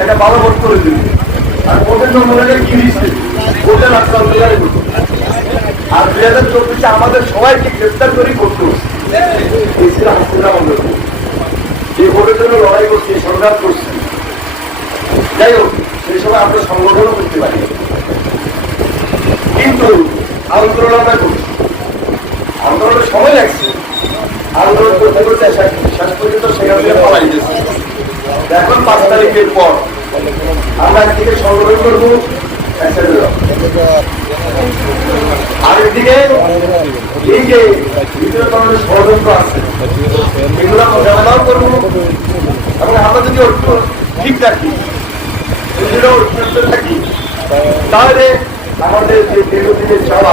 একটা ভালো ভোট করে দিবি আর ভোটের নম্বরে কি দিচ্ছে ভোটের রাস্তা তৈরি করতো আর দুই হাজার চব্বিশে আমাদের সবাইকে গ্রেফতার করে করতো এই ছিল হাসিনা ভোট। এই ভোটের জন্য লড়াই করছি সংগ্রাম করছি। যাই হোক, সেই সময় আমরা সংগঠনও করতে পারি। কিন্তু আন্দোলন আমরা করছি। আন্দোলনের সময় লাগছে। আন্দোলন করতে করতে শেষ পর্যন্ত সেখান থেকে পালাই গেছে। এখন পাঁচ তারিখের পর আমরা একদিকে সংগ্রহ করব আর একদিকে এই যে বিভিন্ন ধরনের ষড়যন্ত্র আছে, এগুলো মোকাবেলাও করব। এবং আমরা যদি একটু ঠিক রাখি যদি ঐক্যবদ্ধ থাকি তাহলে আমাদের যে দীর্ঘদিনের চাওয়া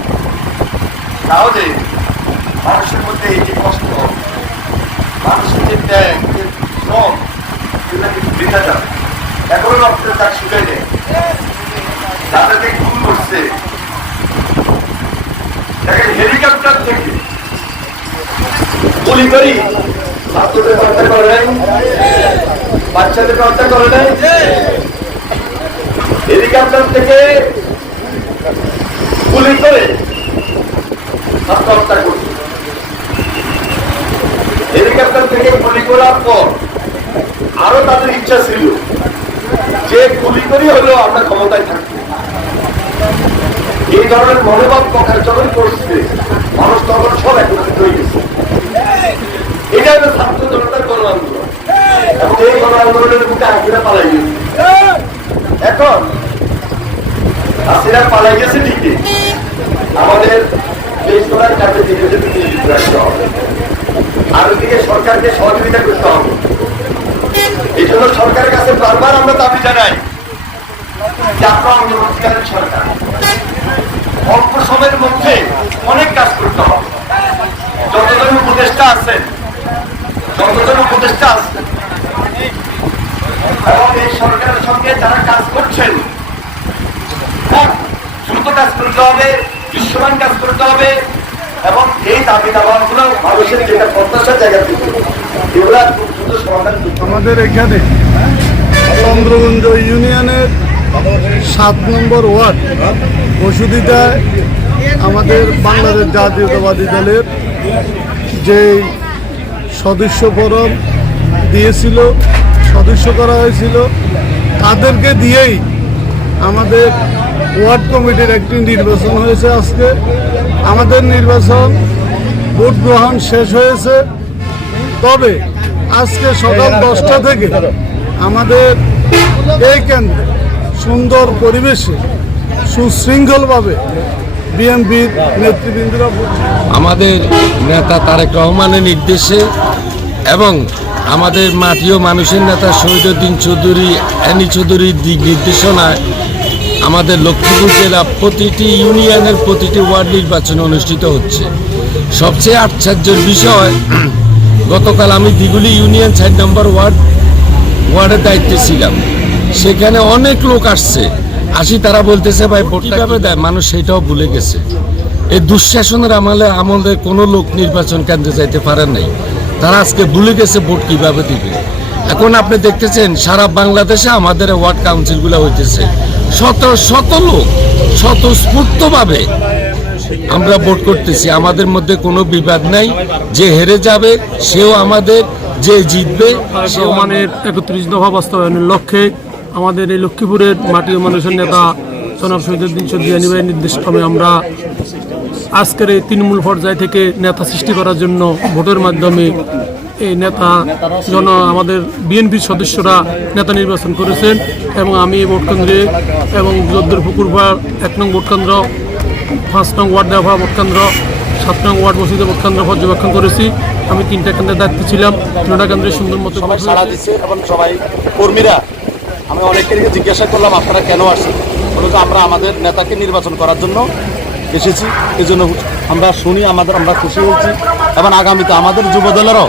তাহলে মানুষের মধ্যে এই যে কষ্ট, মানুষের যে ত্যাগ, যে শ্রম, এগুলো কিন্তু বৃথা যাবে। এখনও রক্তের দাগ শুকাই নেই তাদেরকে খুন করছে দেখেন হেলিকপ্টার থেকে গুলি করি ছাত্রদের হত্যা করে নাই? বাচ্চাদের হত্যা করে নাই? হেলিকপ্টার থেকে গুলি করে ছাত্র হত্যা করছে। হেলিকপ্টার থেকে গুলি করার পর আরও তাদের ইচ্ছা ছিল যে গুলি করি হলেও আমরা ক্ষমতায় থাকব। এই ধরনের মনোভাব প্রকাশ যখন করছে, মানুষ তখন সব একত্রিত হয়ে গেছে। এটা হলো ছাত্র জনতার গণ আন্দোলন। এই গণ আন্দোলনের বুকে হাসিনা পালাই গেছে। এখন হাসিনা পালাই গেছে ঠিকই। আমাদের দেশ করার সরকারকে সহযোগিতা করতে হবে। এই জন্য সরকারের কাছে বারবার আমরা দাবি জানাই, যে সরকার। অল্প সময়ের মধ্যে অনেক কাজ করতে হবে। যতজন উপদেষ্টা আছেন, যতজন উপদেষ্টা আছেন, এবং এই সরকারের সঙ্গে যারা কাজ করছেন খুব দ্রুত কাজ করতে হবে। দৃশ্যমান কাজ করতে হবে এবং এই দাবি দাবাগুলো মানুষের যেটা প্রত্যাশার জায়গা থেকে এগুলো সমাধান আমাদের এখানে চন্দ্রগঞ্জ ইউনিয়নের সাত নম্বর ওয়ার্ড বসুদিতায় আমাদের বাংলাদেশ জাতীয়তাবাদী দলের যে সদস্য ফরম দিয়েছিল, সদস্য করা হয়েছিল, তাদেরকে দিয়েই আমাদের ওয়ার্ড কমিটির একটি নির্বাচন হয়েছে আজকে। আমাদের নির্বাচন ভোট গ্রহণ শেষ হয়েছে। তবে আজকে সকাল দশটা থেকে আমাদের এই কেন্দ্রে সুন্দর পরিবেশে, সুশৃঙ্খলভাবে বিএনপির নেতৃবৃন্দরা আমাদের নেতা তারেক রহমানের নির্দেশে এবং আমাদের মাটিও মানুষের নেতা শহীদুদ্দিন চৌধুরী অ্যানি চৌধুরীর দিক নির্দেশনায় আমাদের লক্ষ্মীপুর জেলা প্রতিটি ইউনিয়নের প্রতিটি ওয়ার্ড নির্বাচন অনুষ্ঠিত হচ্ছে। সবচেয়ে আশ্চর্যের বিষয় গতকাল আমি দিগুলি ইউনিয়ন চার নম্বর ওয়ার্ড ওয়ার্ডের দায়িত্বে ছিলাম। সেখানে অনেক লোক আসছে। আসি তারা বলতেছে ভাই ভোট কীভাবে দেয়? মানুষ সেটাও ভুলে গেছে। এই দুঃশাসনের আমলে আমলে কোনো লোক নির্বাচন কেন্দ্রে যাইতে পারেন নাই। তারা আজকে ভুলে গেছে ভোট কীভাবে দিবে। এখন আপনি দেখতেছেন সারা বাংলাদেশে আমাদের ওয়ার্ড কাউন্সিলগুলো হইতেছে। শত শত লোক স্বতঃস্ফূর্তভাবে আমরা ভোট করতেছি। আমাদের মধ্যে কোনো বিবাদ নাই। যে হেরে যাবে সেও আমাদের যে জিতবে সেও রহমানের একত্রিশ দফা বাস্তবায়নের লক্ষ্যে আমাদের এই লক্ষ্মীপুরের মাটি ও মানুষের নেতা জনাব শহীদুদ্দিন চৌধুরী নির্দেশ ক্রমে আমরা আজকের এই তৃণমূল পর্যায় থেকে নেতা সৃষ্টি করার জন্য ভোটের মাধ্যমে এই নেতা জন আমাদের বিএনপির সদস্যরা নেতা নির্বাচন করেছেন এবং আমি এই ভোট কেন্দ্রে এবং যদ্দুর পুকুরপাড় এক নং ভোট কেন্দ্র, পাঁচ নং ওয়ার্ড দেওয়া ভোট কেন্দ্র, সাত নং ওয়ার্ড বসিতে ভোট কেন্দ্র পর্যবেক্ষণ করেছি। আমি তিনটা কেন্দ্রের দায়িত্বে ছিলাম। তিনটা কেন্দ্রে সুন্দর মতো সাড়া দিচ্ছে এবং সবাই কর্মীরা। আমি অনেকেরই জিজ্ঞাসা করলাম, আপনারা কেন আসছেন? আমরা আমাদের নেতাকে নির্বাচন করার জন্য এসেছি। এই জন্য আমরা শুনি, আমাদের আমরা খুশি হয়েছি। এবং আগামীতে আমাদের যুবদলেরও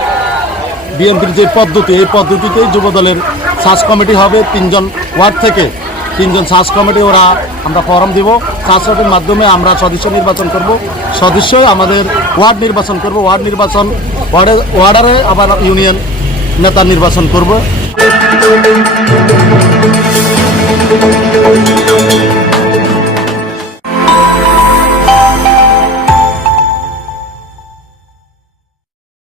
বিএনপির যে পদ্ধতি, এই পদ্ধতিতেই যুবদলের সার্চ কমিটি হবে। তিনজন ওয়ার্ড থেকে তিনজন সার্চ কমিটি ওরা আমরা ফর্ম দিব। সার্চ কমিটির মাধ্যমে আমরা সদস্য নির্বাচন করব। সদস্যই আমাদের ওয়ার্ড নির্বাচন করব। ওয়ার্ড নির্বাচন ওয়ার্ডে ওয়ার্ডারে আবার ইউনিয়ন নেতা নির্বাচন করব।